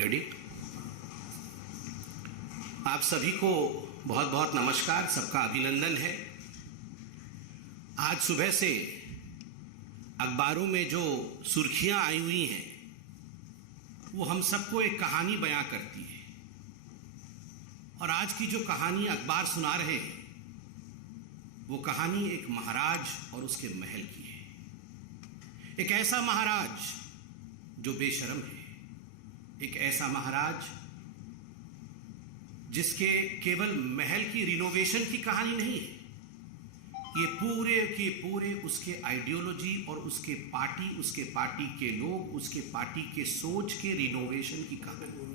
Ready. आप सभी को बहुत बहुत नमस्कार, सबका अभिनंदन है। आज सुबह से अखबारों में जो सुर्खियां आई हुई हैं वो हम सबको एक कहानी बयां करती है। और आज की जो कहानी अखबार सुना रहे हैं वो कहानी एक महाराज और उसके महल की है। एक ऐसा महाराज जो बेशर्म है, एक ऐसा महाराज जिसके केवल महल की रिनोवेशन की कहानी नहीं है, ये पूरे के पूरे उसके आइडियोलॉजी और उसके पार्टी के लोग, उसके पार्टी के सोच के रिनोवेशन की कहानी।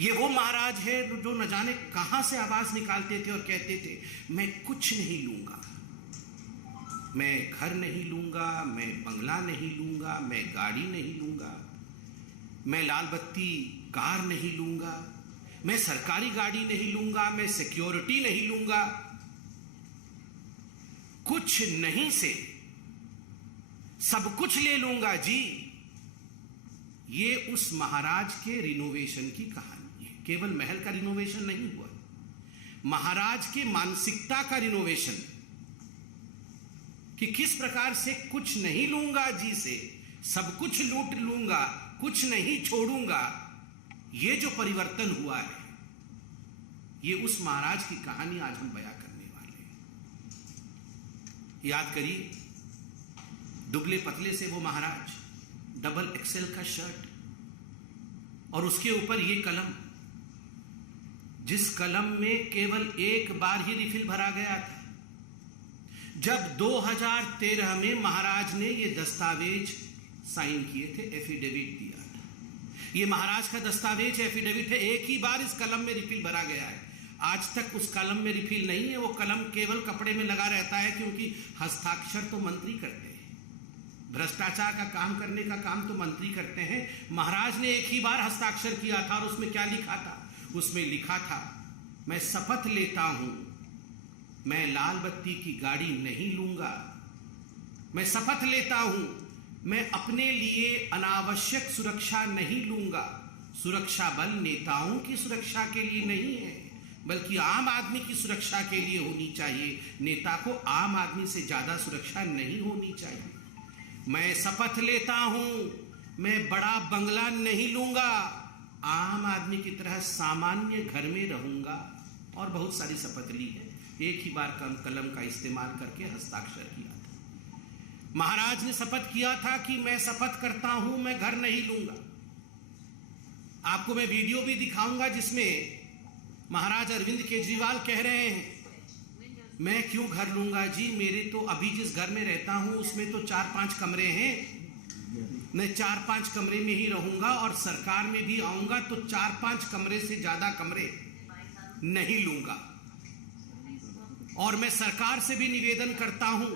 ये वो महाराज है जो न जाने कहां से आवाज निकालते थे और कहते थे, मैं कुछ नहीं लूंगा, मैं घर नहीं लूंगा, मैं बंगला नहीं लूंगा, मैं गाड़ी नहीं लूंगा, मैं लाल बत्ती कार नहीं लूंगा, मैं सरकारी गाड़ी नहीं लूंगा, मैं सिक्योरिटी नहीं लूंगा। कुछ नहीं से सब कुछ ले लूंगा जी। ये उस महाराज के रिनोवेशन की कहानी है। केवल महल का रिनोवेशन नहीं हुआ, महाराज के मानसिकता का रिनोवेशन, कि किस प्रकार से कुछ नहीं लूंगा जी से सब कुछ लूट लूंगा, कुछ नहीं छोड़ूंगा। ये जो परिवर्तन हुआ है, ये उस महाराज की कहानी आज हम बयां करने वाले हैं। याद करिए, दुबले पतले से वो महाराज, डबल एक्सेल का शर्ट और उसके ऊपर ये कलम, जिस कलम में केवल एक बार ही रिफिल भरा गया था। जब 2013 में महाराज ने ये दस्तावेज साइन किए थे, एफिडेविट दिया था, ये महाराज का दस्तावेज एफिडेविट है, एक ही बार इस कलम में रिफिल भरा गया है। आज तक उस कलम में रिफिल नहीं है, वो कलम केवल कपड़े में लगा रहता है, क्योंकि हस्ताक्षर तो मंत्री करते हैं। भ्रष्टाचार का काम करने का काम तो मंत्री करते हैं। महाराज ने एक ही बार हस्ताक्षर किया था और उसमें क्या लिखा था? उसमें लिखा था, मैं शपथ लेता हूं, मैं लाल बत्ती की गाड़ी नहीं लूंगा, मैं शपथ लेता हूं, मैं अपने लिए अनावश्यक सुरक्षा नहीं लूंगा। सुरक्षा बल नेताओं की सुरक्षा के लिए नहीं है, बल्कि आम आदमी की सुरक्षा के लिए होनी चाहिए। नेता को आम आदमी से ज्यादा सुरक्षा नहीं होनी चाहिए। मैं शपथ लेता हूं, मैं बड़ा बंगला नहीं लूंगा, आम आदमी की तरह सामान्य घर में रहूंगा। और बहुत सारी शपथ ली है, एक ही बार कलम का इस्तेमाल करके हस्ताक्षर किया था। महाराज ने शपथ किया था कि मैं शपथ करता हूं, मैं घर नहीं लूंगा। आपको मैं वीडियो भी दिखाऊंगा जिसमें महाराज अरविंद केजरीवाल कह रहे हैं, मैं क्यों घर लूंगा जी, मेरे तो अभी जिस घर में रहता हूं उसमें तो 4-5 कमरे हैं, मैं 4-5 कमरे में ही रहूंगा और सरकार में भी आऊंगा तो 4-5 कमरे से ज्यादा कमरे नहीं लूंगा। और मैं सरकार से भी निवेदन करता हूं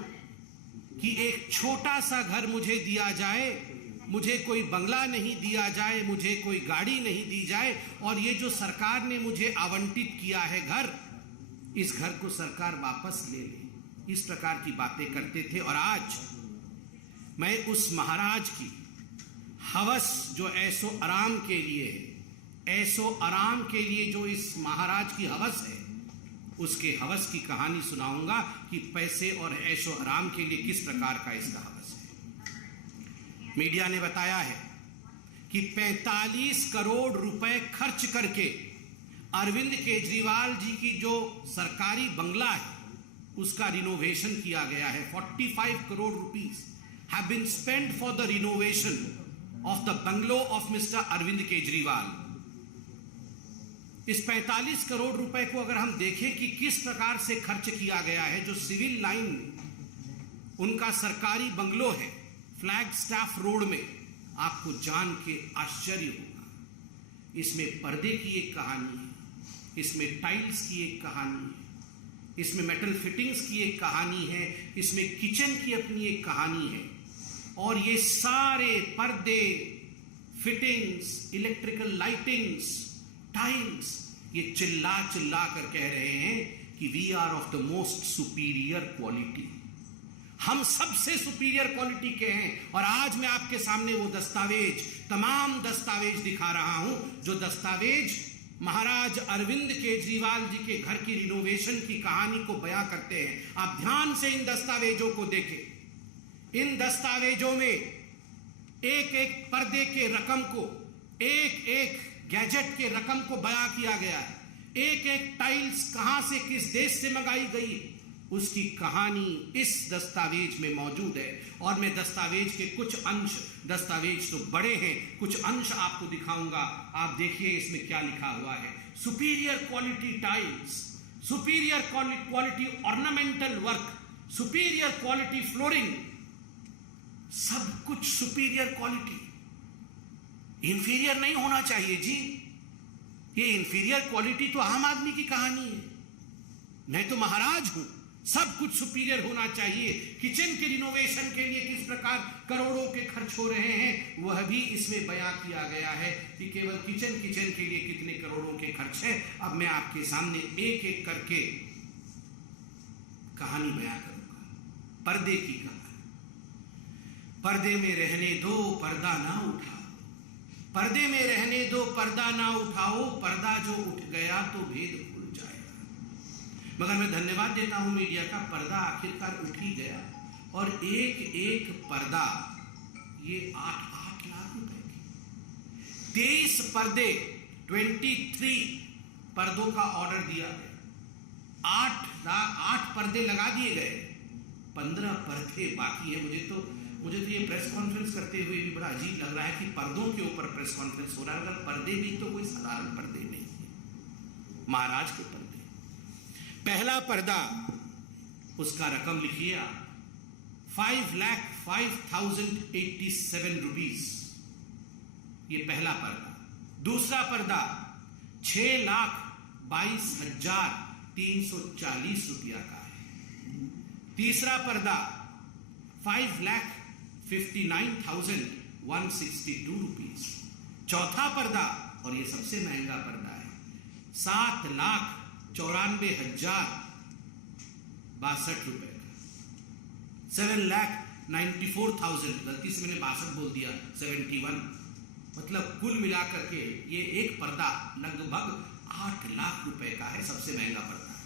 कि एक छोटा सा घर मुझे दिया जाए, मुझे कोई बंगला नहीं दिया जाए, मुझे कोई गाड़ी नहीं दी जाए, और ये जो सरकार ने मुझे आवंटित किया है घर, इस घर को सरकार वापस ले ले। इस प्रकार की बातें करते थे। और आज मैं उस महाराज की हवस जो ऐसो आराम के लिए है, ऐसो आराम के लिए जो इस महाराज की हवस है, उसके हवस की कहानी सुनाऊंगा कि पैसे और ऐशो आराम के लिए किस प्रकार का इसका हवस है। मीडिया ने बताया है कि 45 करोड़ रुपए खर्च करके अरविंद केजरीवाल जी की जो सरकारी बंगला है उसका रिनोवेशन किया गया है। 45 crore rupees have been spent for the renovation of the bungalow of mister Arvind Kejriwal. इस 45 करोड़ रुपए को अगर हम देखें कि किस प्रकार से खर्च किया गया है, जो सिविल लाइन में उनका सरकारी बंगलो है, फ्लैग स्टाफ रोड में, आपको जान के आश्चर्य होगा। इसमें पर्दे की एक कहानी है, इसमें टाइल्स की एक कहानी है, इसमें मेटल फिटिंग्स की एक कहानी है, इसमें किचन की अपनी एक कहानी है। और ये सारे पर्दे, फिटिंग्स, इलेक्ट्रिकल लाइटिंग्स, टाइल्स, ये चिल्ला चिल्ला कर कह रहे हैं कि we are of the most superior quality. हम सबसे सुपीरियर क्वालिटी के हैं। और आज मैं आपके सामने वो दस्तावेज, तमाम दस्तावेज दिखा रहा हूं, जो दस्तावेज महाराज अरविंद केजरीवाल जी के घर की रिनोवेशन की कहानी को बयां करते हैं। आप ध्यान से इन दस्तावेजों को देखें। इन दस्तावेजों में एक एक पर्दे के रकम को, एक एक गैजेट के रकम को बयां किया गया है। एक एक टाइल्स कहां से, किस देश से मंगाई गई, उसकी कहानी इस दस्तावेज में मौजूद है। और मैं दस्तावेज के कुछ अंश, दस्तावेज तो बड़े हैं, कुछ अंश आपको दिखाऊंगा। आप देखिए इसमें क्या लिखा हुआ है। Superior quality tiles, superior quality ornamental work, superior quality flooring, सब कुछ सुपीरियर क्वालिटी। इंफीरियर नहीं होना चाहिए जी। ये इंफीरियर क्वालिटी तो आम आदमी की कहानी है। मैं तो महाराज हूं, सब कुछ सुपीरियर होना चाहिए। किचन के रिनोवेशन के लिए किस प्रकार करोड़ों के खर्च हो रहे हैं, वह भी इसमें बयां किया गया है कि केवल किचन के लिए कितने करोड़ों के खर्च है। अब मैं आपके सामने एक एक करके कहानी बयां करूंगा। पर्दे की कहानी। पर्दे में रहने दो, पर्दा ना उठाओ। पर्दे में रहने दो, पर्दा ना उठाओ। पर्दा जो उठ गया तो भेद खुल जाएगा। मगर मैं धन्यवाद देता हूं मीडिया का, पर्दा आखिरकार उठ ही गया। और एक एक पर्दा ये 8 लाख रुपए की, 23 पर्दे, 23 पर्दों का ऑर्डर दिया गया। 8 पर्दे लगा दिए गए, 15 पर्दे बाकी है। मुझे तो ये प्रेस कॉन्फ्रेंस करते हुए भी बड़ा अजीब लग रहा है कि पर्दों के ऊपर प्रेस कॉन्फ्रेंस हो रहा है, मगर पर्दे भी तो कोई साधारण पर्दे नहीं है, महाराज के पर्दे। पहला पर्दा, उसका रकम लिखिए आप, 5,05,087 रुपीज, ये पहला पर्दा। दूसरा पर्दा 6,22,340 रुपया का है। तीसरा पर्दा 5,59,162 रुपीज। चौथा पर्दा, और ये सबसे महंगा पर्दा है, 7,94,062 रुपए का। 7,94,000, गलती से मैंने 62 बोल दिया, 71, मतलब कुल मिलाकर के ये एक पर्दा लगभग 8 लाख रुपए का है, सबसे महंगा पर्दा है।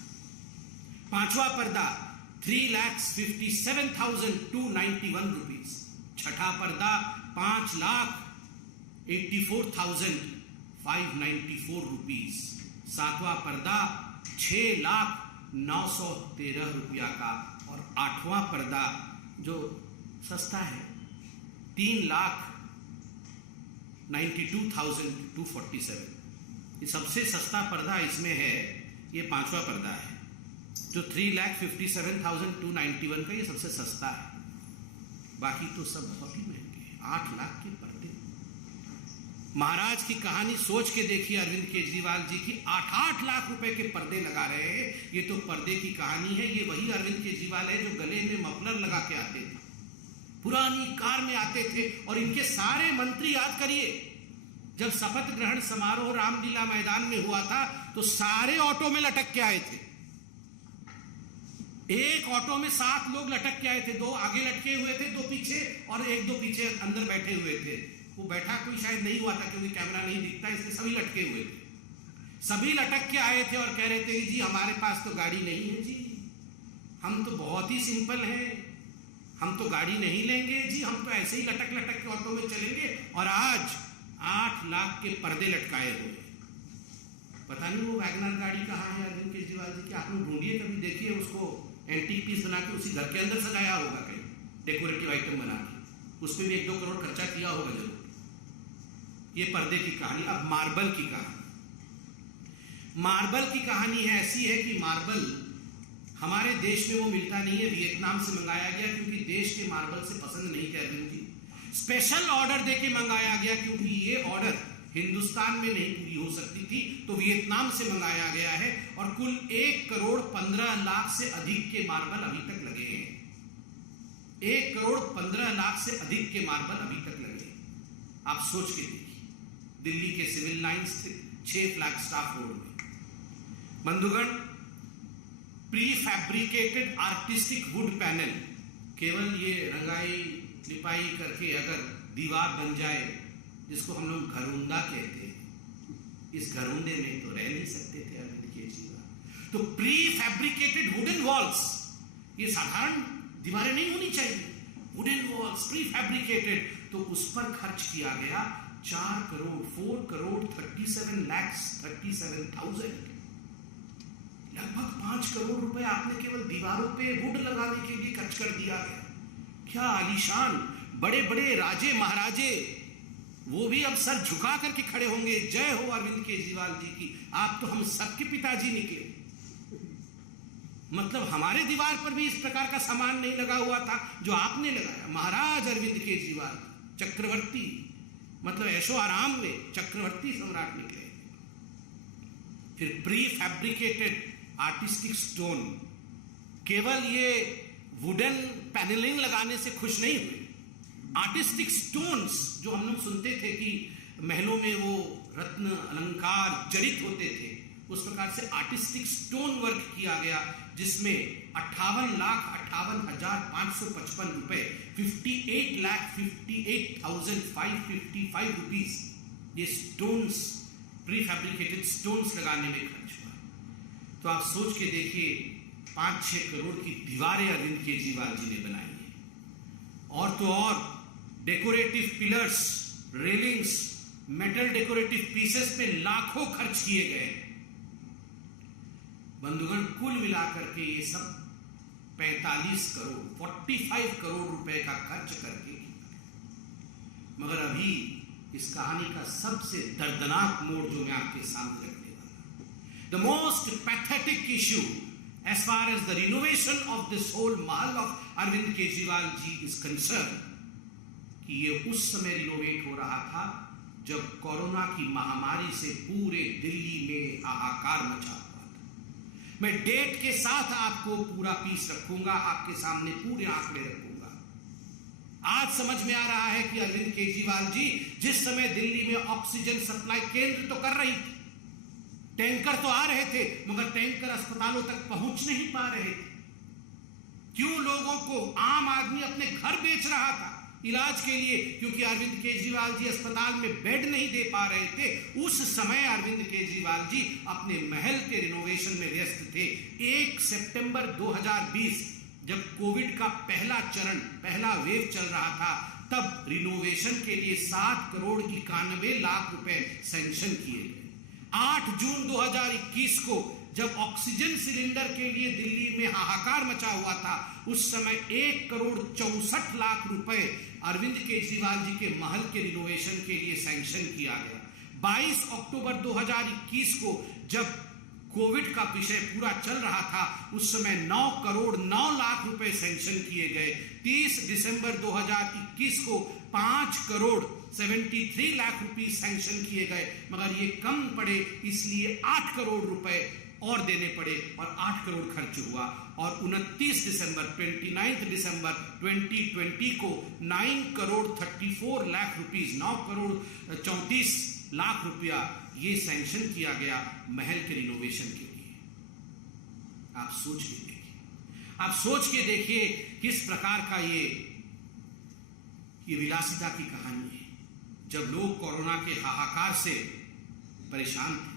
पांचवा पर्दा 3,57,291 रुपीज। छठा पर्दा 5,84,594 रुपीज। सातवां पर्दा 6,09,13 रुपया का। और आठवां पर्दा जो सस्ता है 3,92,247। ये सबसे सस्ता पर्दा इसमें है, ये पांचवा पर्दा है, जो 3,57,291 का, ये सबसे सस्ता है। बाकी तो सब बहुत ही महंगे हैं, 8 लाख के पर्दे। महाराज की कहानी सोच के देखिए, अरविंद केजरीवाल जी की 8 लाख रुपए के पर्दे लगा रहे हैं। ये तो पर्दे की कहानी है। ये वही अरविंद केजरीवाल है जो गले में मफलर लगा के आते थे, पुरानी कार में आते थे। और इनके सारे मंत्री, याद करिए, जब शपथ ग्रहण समारोह रामलीला मैदान में हुआ था तो सारे ऑटो में लटक के आए थे। एक ऑटो में 7 लोग लटक के आए थे, 2 आगे लटके हुए थे, 2 पीछे, और 1-2 पीछे अंदर बैठे हुए थे। वो बैठा कोई शायद नहीं हुआ था क्योंकि कैमरा नहीं दिखता, इसलिए सभी लटके हुए थे। सभी लटक के आए थे और कह रहे थे जी हमारे पास तो गाड़ी नहीं है जी, हम तो बहुत ही सिंपल हैं, हम तो गाड़ी नहीं लेंगे जी, हम तो ऐसे ही लटक लटक के ऑटो में चलेंगे। और आज 8 लाख के पर्दे लटकाए हुए। पता नहीं वो वैगनर गाड़ी कहाँ है अरविंद केजरीवाल जी की, आप लोग ढूंढिए, कभी देखिए उसको। एंटीक पीस बना के उसी घर के अंदर सजाया होगा, कहीं डेकोरेटिव आइटम बना के, उसमें भी 1-2 करोड़ खर्चा किया होगा जरूर। ये पर्दे की कहानी। अब मार्बल की कहानी। मार्बल की कहानी है, ऐसी है कि मार्बल हमारे देश में वो मिलता नहीं है, वियतनाम से मंगाया गया, क्योंकि देश के मार्बल से पसंद नहीं थे अरविंद जी। स्पेशल ऑर्डर देके मंगाया गया, क्योंकि ये ऑर्डर हिंदुस्तान में नहीं पूरी हो सकती थी, तो वियतनाम से मंगाया गया है। और कुल 1,15,00,000 से अधिक के मार्बल अभी तक लगे हैं। 1,15,00,000 से अधिक के मार्बल अभी तक लगे हैं। आप सोच के देखिए, दिल्ली के सिविल लाइन स्थित 6 फ्लैगस्टाफ रोड में। बंधुगण, prefabricated artistic wood panel केवल ये रंगाई लिपाई करके अगर दीवार बन जाए, जिसको हम लोग घरौंदा कहते हैं, इस घरौंदे में तो रह नहीं सकते थे अरविंद केजरीवाल। तो प्री फैब्रिकेटेड वुडन वॉल्स, ये साधारण दीवारें नहीं होनी चाहिए, वुडन वॉल्स प्री फैब्रिकेटेड, तो उस पर खर्च किया गया 4 करोड़ 37,37,000, लगभग 5 करोड़ रुपए आपने केवल दीवारों पे वुड लगाने के लिए खर्च कर दिया गया। क्या आलीशान बड़े बड़े राजे महाराजे, वो भी अब सर झुका करके खड़े होंगे, जय हो अरविंद केजरीवाल जी की, आप तो हम सबके पिताजी निकले। मतलब हमारे दीवार पर भी इस प्रकार का सामान नहीं लगा हुआ था जो आपने लगाया। महाराज अरविंद केजरीवाल चक्रवर्ती, मतलब ऐशो आराम में चक्रवर्ती सम्राट निकले। फिर प्री फैब्रिकेटेड आर्टिस्टिक स्टोन, केवल ये वुडन पैनलिंग लगाने से खुश नहीं हुए, आर्टिस्टिक स्टोन्स जो हम लोग सुनते थे कि महलों में वो रत्न अलंकार जड़ित होते थे, उस प्रकार से आर्टिस्टिक स्टोन वर्क किया गया, जिसमें 58,58,555 रुपए, 58,58,555 रुपीज ये स्टोन्स, प्री फैब्रिकेटेड स्टोन्स लगाने में खर्च हुआ। तो आप सोच के देखिए, 5-6 करोड़ की दीवारें अरविंद केजरीवाल जी ने बनाई है। और तो और decorative pillars, railings, metal decorative pieces पे लाखों खर्च किए गए। बंधुगण, कुल मिलाकर के ये सब 45 करोड़ रुपए का खर्च करके, मगर अभी इस कहानी का सबसे दर्दनाक मोड़ जो मैं आपके सामने रखने वाला, the most pathetic issue as far as the renovation of this whole mahal of Arvind Kejriwal ji is concerned, कि ये उस समय रिनोवेट हो रहा था जब कोरोना की महामारी से पूरे दिल्ली में हाहाकार मचा हुआ था। मैं डेट के साथ आपको पूरा पीस रखूंगा, आपके सामने पूरे आंकड़े रखूंगा। आज समझ में आ रहा है कि अरविंद केजरीवाल जी जिस समय दिल्ली में ऑक्सीजन सप्लाई केंद्र तो कर रही थी, टैंकर तो आ रहे थे, मगर टैंकर अस्पतालों तक पहुंच नहीं पा रहे थे। क्यों? लोगों को, आम आदमी अपने घर बेच रहा था इलाज के लिए, क्योंकि अरविंद केजरीवाल जी अस्पताल में बेड नहीं दे पा रहे थे। उस समय अरविंद केजरीवाल जी अपने महल के रिनोवेशन में व्यस्त थे। 1 सितंबर 2020 जब कोविड का पहला चरण, पहला वेव चल रहा था, तब रिनोवेशन के लिए 7,91,00,000 रुपए सैंक्शन किए गए। 8 जून 2021 को जब ऑक्सीजन सिलेंडर के लिए दिल्ली में हाहाकार मचा हुआ था, उस समय 1,64,00,000 रुपए अरविंद केजरीवाल जी के महल के रिनोवेशन के लिए सैंक्शन किया गया। 22 अक्टूबर 2021 को जब कोविड का विषय पूरा चल रहा था, उस समय 9,09,00,000 रुपए सैंक्शन किए गए। 30 दिसंबर 2021 को 5,73,00,000 रुपए सैंक्शन किए गए, मगर ये कम पड़े, इसलिए 8 करोड़ रुपए और देने पड़े और 8 करोड़ खर्च हुआ। और 29 दिसंबर 2020 को 9,34,00,000 रुपीज, 9,34,00,000 रुपया ये सैंक्शन किया गया महल के रिनोवेशन के लिए। आप सोच के देखिए, आप सोच के देखिए किस प्रकार का ये विलासिता की कहानी है। जब लोग कोरोना के हाहाकार से परेशान थे,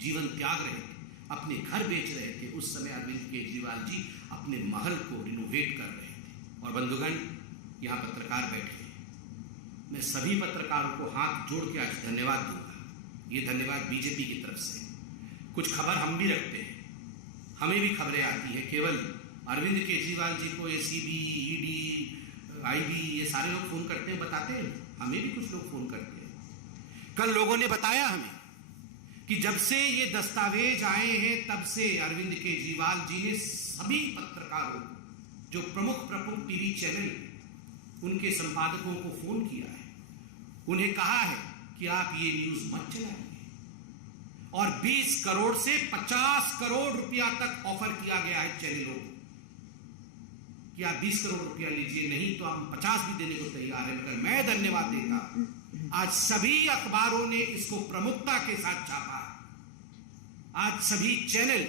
जीवन त्याग रहे थे, अपने घर बेच रहे थे, उस समय अरविंद केजरीवाल जी अपने महल को रिनोवेट कर रहे थे। और बंधुगण, यहाँ पत्रकार बैठे हैं, मैं सभी पत्रकारों को हाथ जोड़ के आज धन्यवाद दूंगा। ये धन्यवाद बीजेपी की तरफ से। कुछ खबर हम भी रखते हैं, हमें भी खबरें आती है। केवल अरविंद केजरीवाल जी को एसीबी, ईडी, आईबी ये सारे लोग फोन करते हैं, बताते हैं, हमें भी कुछ लोग फोन करते हैं। कल लोगों ने बताया हमें कि जब से ये दस्तावेज आए हैं, तब से अरविंद केजरीवाल जी ने सभी पत्रकारों, जो प्रमुख टीवी चैनल, उनके संपादकों को फोन किया है, उन्हें कहा है कि आप ये न्यूज मत चलाइए। और 20 करोड़ से 50 करोड़ रुपया तक ऑफर किया गया है चैनलों को कि आप 20 करोड़ रुपया लीजिए, नहीं तो हम 50 भी देने को तैयार है। मगर मैं धन्यवाद देता, आज सभी अखबारों ने इसको प्रमुखता के साथ छापा। आज सभी चैनल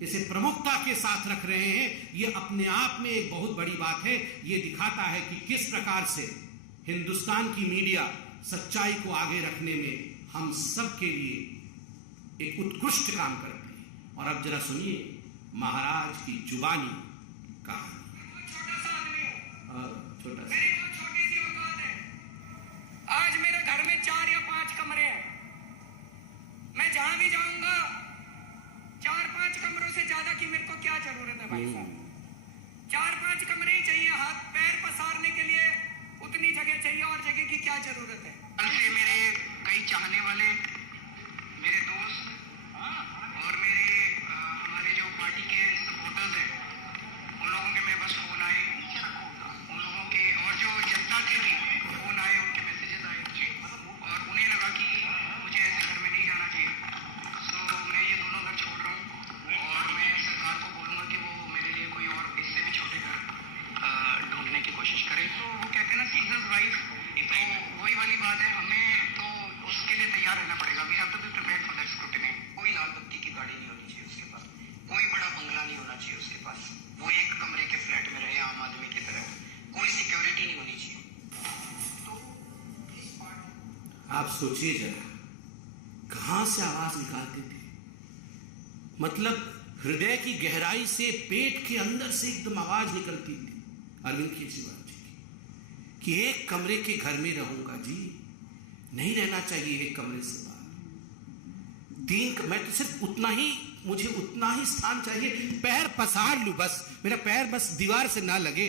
इसे प्रमुखता के साथ रख रहे हैं, ये अपने आप में एक बहुत बड़ी बात है। ये दिखाता है कि किस प्रकार से हिंदुस्तान की मीडिया सच्चाई को आगे रखने में हम सब के लिए एक उत्कृष्ट काम करती है। और अब जरा सुनिए महाराज की जुबानी कहानी। छोटा सा मेरी बहुत छोटी सी औकात है। आज मेरे घर में 4 या 5 कमरे हैं। मैं जहां भी जाऊंगा 4-5 कमरों से ज्यादा की मेरे को क्या जरूरत है भाई साहब। 4-5 कमरे ही चाहिए, हाथ पैर पसारने के लिए उतनी जगह चाहिए, और जगह की क्या जरूरत है। कल से मेरे कई चाहने वाले, मेरे दोस्त और मेरे हमारे जो पार्टी के सपोर्टर्स हैं, उन लोगों के मेरे पास फोन आए, उन लोगों के और जो जनता के भी फोन आए, उनके मैसेजेस आए और उन्हें लगा कि मुझे ऐसे घर में नहीं जाना चाहिए। सो मैं ये दोनों घर छोड़ रहा हूँ और मैं सरकार को बोलूँगा कि वो मेरे लिए कोई और इससे भी छोटे घर ढूंढने की कोशिश करे। तो वो कहते हैं ना सीजर्स वाइज, तो वही वाली बात है, हमें तो उसके लिए तैयार रहना पड़ेगा। We have to be prepared for that scrutiny. कोई लाल बत्ती की गाड़ी नहीं होनी चाहिए उसके पास, कोई बड़ा बंगला नहीं होना चाहिए उसके पास, वो एक कमरे के फ्लैट में रहे आम आदमी की तरह, कोई सिक्योरिटी नहीं होनी चाहिए। तो आप सोचिए जरा कहां से आवाज निकालते थे। मतलब हृदय की गहराई से, पेट के अंदर से एकदम आवाज निकलती थी अरविंद केजरीवाल जी की कि एक कमरे के घर में रहूंगा जी, नहीं रहना चाहिए एक कमरे से बाहर। मैं तो सिर्फ उतना ही, मुझे उतना ही स्थान चाहिए, पैर पसार लूं बस, मेरा पैर बस दीवार से ना लगे,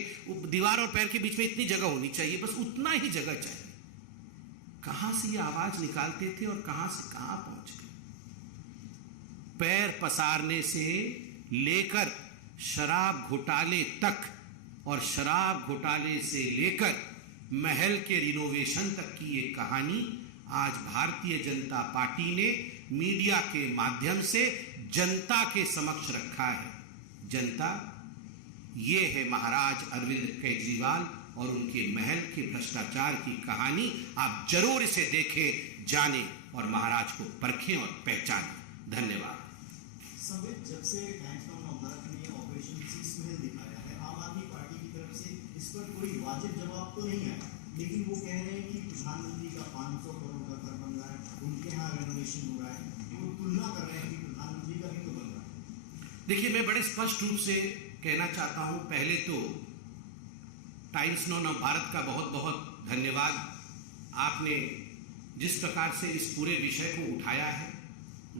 दीवार और पैर के बीच में इतनी जगह होनी चाहिए, बस उतना ही जगह चाहिए। कहां से ये आवाज निकालते थे और कहां से कहां पहुंच गए। पैर पसारने से लेकर शराब घोटाले तक और शराब घोटाले से लेकर महल के रिनोवेशन तक की ये कहानी आज भारतीय जनता पार्टी ने मीडिया के माध्यम से जनता के समक्ष रखा है। जनता, ये है महाराज अरविंद केजरीवाल और उनके महल के भ्रष्टाचार की कहानी। आप जरूर इसे देखें, जानें और महाराज को परखें और पहचानें। धन्यवाद। जब से टाइम्स ऑफ भारत ने ऑपरेशन शीशमहल दिखाया है, आम आदमी पार्टी की तरफ से इस पर कोई वाजिब जवाब तो नहीं आया, लेकिन वो कह रहे हैं कि प्रधानमंत्री का 500 करोड़ का घर बन रहा है, उनके यहाँ रेनोवेशन हो रहा है, वो तुलना कर रहे हैं कि प्रधानमंत्री का भी तो बन रहा है। देखिए, मैं बड़े स्पष्ट रूप से कहना चाहता हूं, पहले तो टाइम्स ऑफ भारत का बहुत बहुत धन्यवाद। आपने जिस प्रकार से इस पूरे विषय को उठाया है,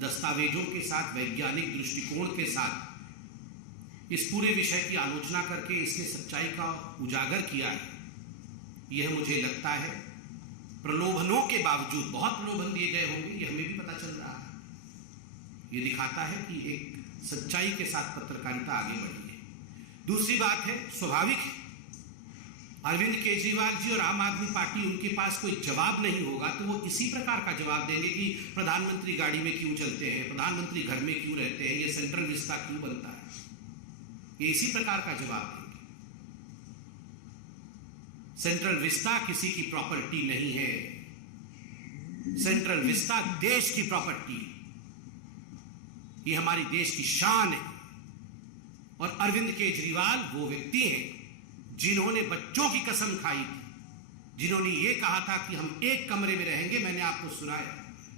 दस्तावेजों के साथ, वैज्ञानिक दृष्टिकोण के साथ इस पूरे विषय की आलोचना करके इसके सच्चाई का उजागर किया है, यह मुझे लगता है प्रलोभनों के बावजूद, बहुत प्रलोभन दिए गए होंगे, यह हमें भी पता चल रहा है, यह दिखाता है कि एक सच्चाई के साथ पत्रकारिता आगे बढ़ी है। दूसरी बात है, स्वाभाविक है अरविंद केजरीवाल जी और आम आदमी पार्टी, उनके पास कोई जवाब नहीं होगा तो वो इसी प्रकार का जवाब देंगे कि प्रधानमंत्री गाड़ी में क्यों चलते हैं, प्रधानमंत्री घर में क्यों रहते हैं, ये सेंट्रल विस्ता क्यों बनता है, ये इसी प्रकार का जवाब देंगे। सेंट्रल विस्ता किसी की प्रॉपर्टी नहीं है, सेंट्रल विस्ता देश की प्रॉपर्टी है, ये हमारी देश की शान है। और अरविंद केजरीवाल वो व्यक्ति हैं जिन्होंने बच्चों की कसम खाई थी, जिन्होंने ये कहा था कि हम एक कमरे में रहेंगे। मैंने आपको सुनाया,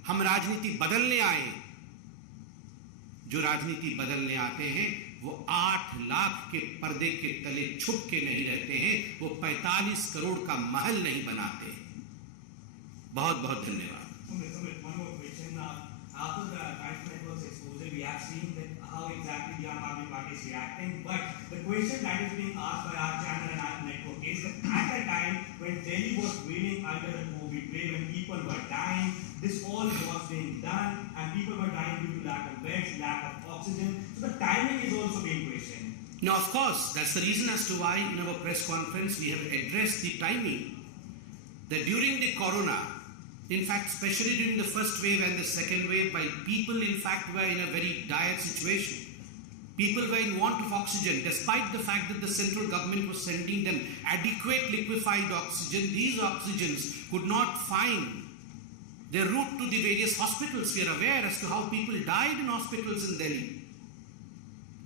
हम राजनीति बदलने आए। जो राजनीति बदलने आते हैं वो 8 लाख के पर्दे के तले छुप के नहीं रहते हैं, वो 45 करोड़ का महल नहीं बनाते। बहुत बहुत धन्यवाद। How exactly the Aam Aadmi Party is reacting, but the question that is being asked by our channel and our network is that at the time when Delhi was reeling under the COVID wave, when people were dying, this all was being done, and people were dying due to lack of beds, lack of oxygen. So the timing is also being questioned. Now, of course, that's the reason as to why in our press conference we have addressed the timing. That during the corona, in fact, especially during the first wave and the second wave, while people in fact were in a very dire situation, people were in want of oxygen, despite the fact that the central government was sending them adequate liquefied oxygen, these oxygens could not find their route to the various hospitals. We are aware as to how people died in hospitals in Delhi.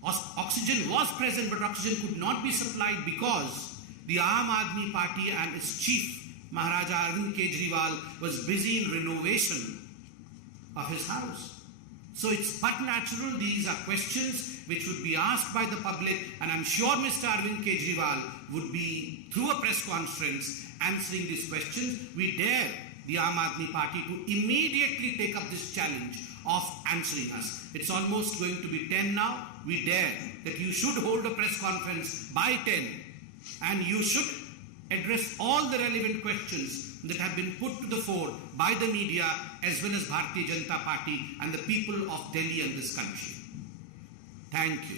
Oxygen was present, but oxygen could not be supplied because the Aam Aadmi Party and its chief, Maharaja Arvind Kejriwal, was busy in renovation of his house. So it's but natural these are questions which would be asked by the public, and I'm sure Mr. Arvind Kejriwal would be, through a press conference, answering these questions. We dare the Aam Aadmi Party to immediately take up this challenge of answering us. It's almost going to be 10 now. We dare that you should hold a press conference by 10, and you should address all the relevant questions that have been put to the fore by the media as well as Bharatiya Janata Party and the people of Delhi and this country. Thank you.